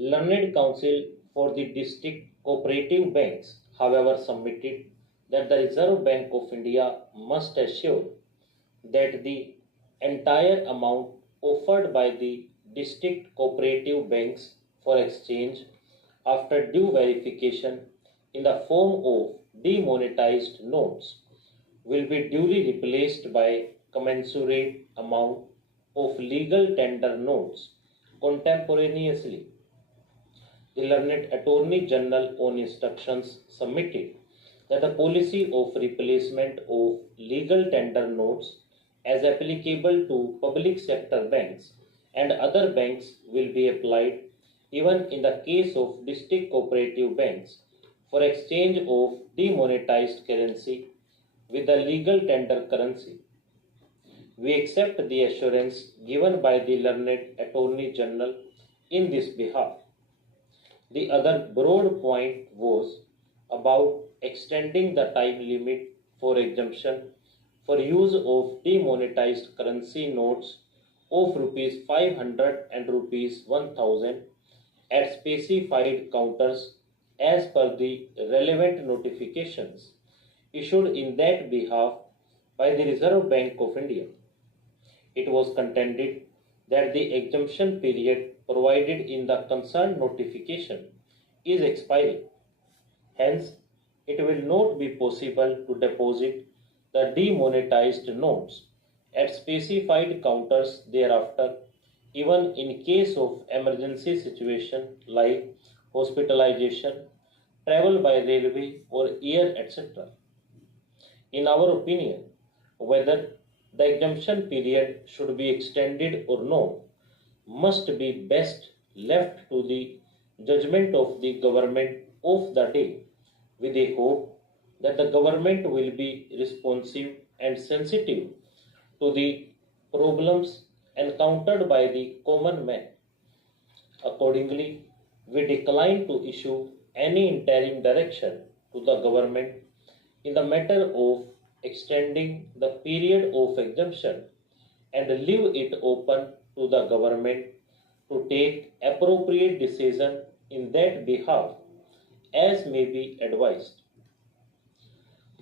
Learned Council for the District Cooperative Banks, however, submitted that the Reserve Bank of India must assure that the entire amount offered by the district cooperative banks for exchange after due verification in the form of demonetized notes will be duly replaced by commensurate amount of legal tender notes contemporaneously. The learned Attorney General on instructions submitted that the policy of replacement of legal tender notes as applicable to public sector banks and other banks will be applied even in the case of district cooperative banks for exchange of demonetized currency with the legal tender currency. We accept the assurance given by the learned Attorney General in this behalf. The other broad point was about extending the time limit for exemption for use of demonetized currency notes of rupees 500 and rupees 1000 at specified counters as per the relevant notifications issued in that behalf by the Reserve Bank of India. It was contended that the exemption period provided in the concerned notification is expiring. Hence, it will not be possible to deposit the demonetized notes at specified counters thereafter, even in case of emergency situation like hospitalization, travel by railway or air, etc. In our opinion, whether the exemption period should be extended or no must be best left to the judgment of the government of the day, with a hope that the government will be responsive and sensitive to the problems encountered by the common man. Accordingly, we decline to issue any interim direction to the government in the matter of extending the period of exemption and leave it open to the government to take appropriate decision in that behalf as may be advised.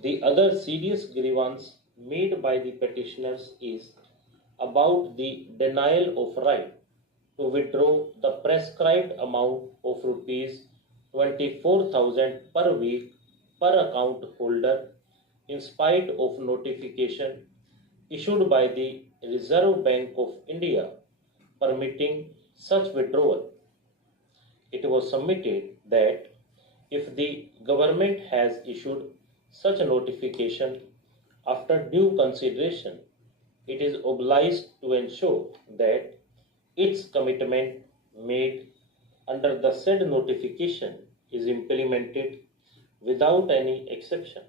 The other serious grievance made by the petitioners is about the denial of right to withdraw the prescribed amount of rupees 24,000 per week per account holder in spite of notification issued by the Reserve Bank of India permitting such withdrawal. It was submitted that if the government has issued such a notification after due consideration, it is obliged to ensure that its commitment made under the said notification is implemented without any exception.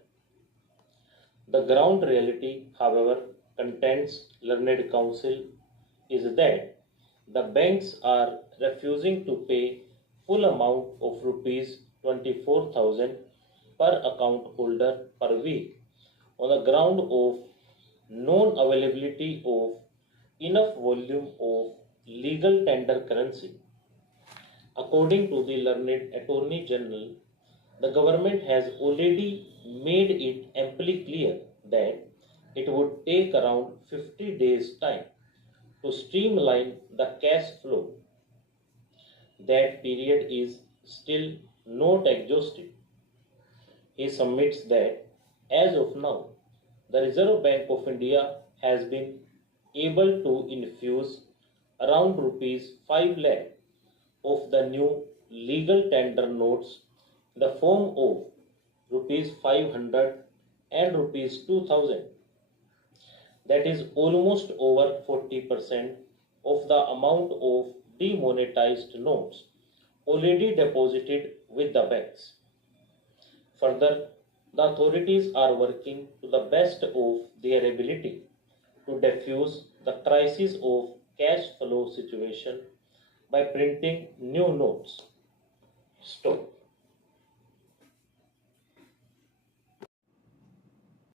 The ground reality, however, contends learned counsel is that the banks are refusing to pay full amount of rupees 24,000 per account holder per week on the ground of non-availability of enough volume of legal tender currency. According to the learned Attorney General, the government has already made it amply clear that it would take around 50 days time to streamline the cash flow. That period is still not exhausted. He submits that as of now, the Reserve Bank of India has been able to infuse around rupees 5 lakh of the new legal tender notes in the form of rupees 500 and rupees 2000. That is almost over 40% of the amount of demonetized notes already deposited with the banks. Further, the authorities are working to the best of their ability to defuse the crisis of cash flow situation by printing new notes. Stop.